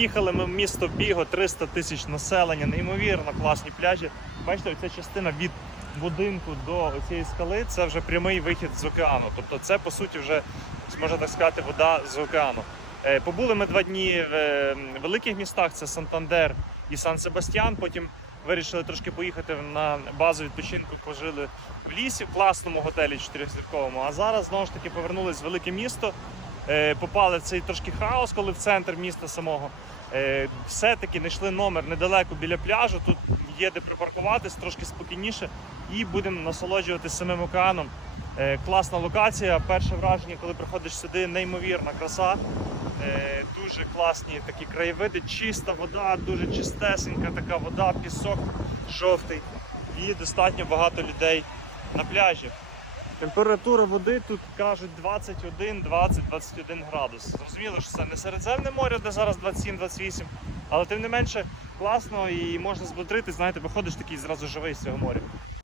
Їхали ми в місто Біго, 300 тисяч населення, неймовірно класні пляжі. Бачите, оця частина від будинку до цієї скали це вже прямий вихід з океану. Тобто це по суті вже можна так сказати вода з океану. Е, Побули ми два дні в е, великих містах: це Сантандер і Сан Себастьян. Потім вирішили трошки поїхати на базу відпочинку. Пожили в лісі, в класному готелі чотирьохзірковому. А зараз знову ж таки повернулись в велике місто. Е, Попали в цей трошки хаос, коли в центр міста самого. Е, Все-таки знайшли номер недалеко біля пляжу. Тут є де припаркуватись, трошки спокійніше, і будемо насолоджуватися самим океаном. Е, Класна локація. Перше враження, коли приходиш сюди, неймовірна краса. Дуже класні такі краєвиди, чиста вода, дуже чистесенька така вода, пісок жовтий. І достатньо багато людей на пляжі. Температура води тут кажуть 21, 20, 21 градус. Зрозуміло, що це не Середземне море, де зараз 27-28, але тим не менше класно і можна збудрити, знаєте, виходиш такий зразу живий з цього моря.